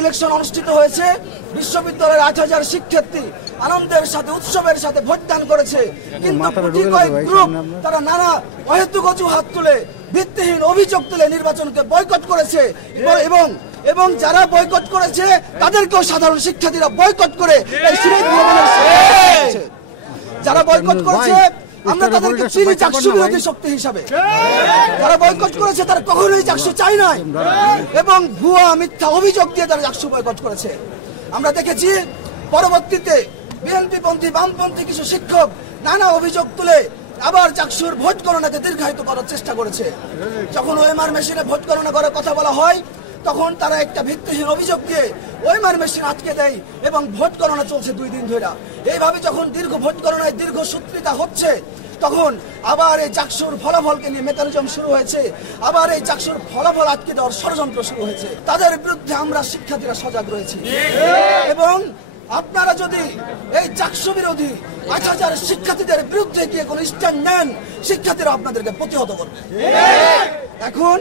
Election অনুষ্ঠিত হয়েছে। বিশ্ববিদ্যালয়ের ৮,০০০ শিক্ষার্থী আনন্দের সাথে উৎসবের সাথে ভোটদান করেছে, কিন্তু কয়েক গ্রুপ তারা নানা অহেতুক অজুহাত তুলে ভিত্তিহীন অভিযোগ তুলে নির্বাচনকে বয়কট করেছে এবং যারা বয়কট করেছে তাদেরকেও সাধারণ শিক্ষার্থীরা বয়কট করে এই সিলেট ভবনের যারা বয়কট করেছে আমরা তাদেরকে চিনি চাকসু বিরোধী শক্তি হিসাবে। যারা বয়কট করেছে তারা কখনোই চাকসু চাই নাই এবং ভুয়া মিথ্যা অভিযোগ দিয়ে তারা চাকসু বয়কট করেছে। আমরা দেখেছি পরবর্তীতে বিএনপিপন্থী বামপন্থী কিছু শিক্ষক নানা অভিযোগ তুলে আবার চাকসুর ভোট গণনাকে দীর্ঘায়িত করার চেষ্টা করেছে। যখন ওএমআর মেশিনে ভোট গণনা করার কথা বলা হয় তখন তারা একটা ভিত্তিহীন অভিযোগ দিয়ে ওএমআর মেশিন আটকে দেয় এবং ভোট গণনা চলছে 2 দিন ধরে। এইভাবে যখন দীর্ঘ ভোট গণনায় দীর্ঘসূত্রিতা হচ্ছে তখন আবার এই চাকসুর ফলাফলকে নিয়ে মেকানিজম শুরু হয়েছে, আবার এই চাকসুর ফলাফল আটকে দেওয়ার ষড়যন্ত্র শুরু হয়েছে। তাদের বিরুদ্ধে আমরা শিক্ষার্থীরা সজাগ রয়েছি এবং আপনারা যদি এই চাকসু বিরোধী ৮,০০০ শিক্ষার্থীদের বিরুদ্ধে গিয়ে কোনো স্ট্যান্ড নেন, শিক্ষার্থীরা আপনাদেরকে প্রতিহত করবে। এখন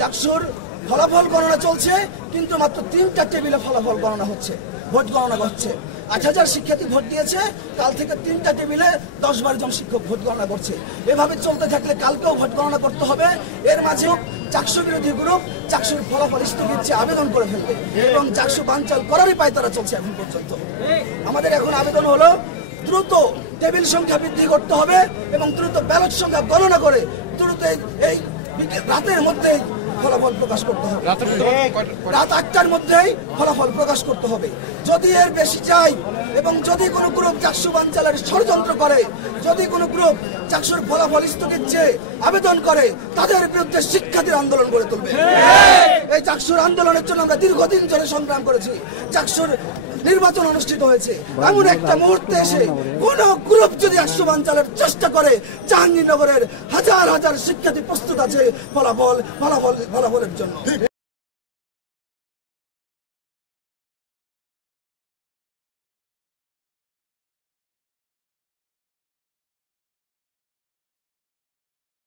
চাকসুর ফলাফল গণনা চলছে, কিন্তু মাত্র 3টা টেবিলে ফলাফল গণনা হচ্ছে, ভোট গণনা হচ্ছে। ৮,০০০ শিক্ষার্থী ভোট দিয়েছে, কাল থেকে 3টা টেবিলে 10-12 জন শিক্ষক ভোট গণনা করছে। এভাবে চলতে থাকলে কালকেও ভোট গণনা করতে হবে। এর মাঝেও চাকসু বিরোধী গ্রুপ চাকসুর ফলাফল স্থগিত চেয়ে আবেদন করে ফেলবে এবং চাকসু বানচাল করারই পায়তারা চলছে এখন পর্যন্ত। আমাদের এখন আবেদন হলো দ্রুত টেবিল সংখ্যা বৃদ্ধি করতে হবে এবং দ্রুত ব্যালট সংখ্যা গণনা করে দ্রুত এই রাতের মধ্যেই ফলাফল প্রকাশ করতে হবে। রাত 8টার মধ্যেই ফলাফল প্রকাশ করতে হবে। যদি এর বেশি চাই এবং যদি কোনো গ্রুপ চাকসু বানচালের ষড়যন্ত্র করে, যদি কোনো গ্রুপ চাকসুর ফলাফল স্থগিত চেয়ে আবেদন করে, তাদের বিরুদ্ধে শিক্ষার্থীর আন্দোলন গড়ে তুলবে। এই চাকসুর আন্দোলনের জন্য আমরা দীর্ঘদিন ধরে সংগ্রাম করেছি। চাকসুর নির্বাচন অনুষ্ঠিত হয়েছে, এমন একটা মুহূর্তে এসে কোন গ্রুপ যদি চাকসু বানচালের চেষ্টা করে, জাহাঙ্গীরনগরের হাজার হাজার শিক্ষার্থী প্রস্তুত আছে ফলাফলের জন্য।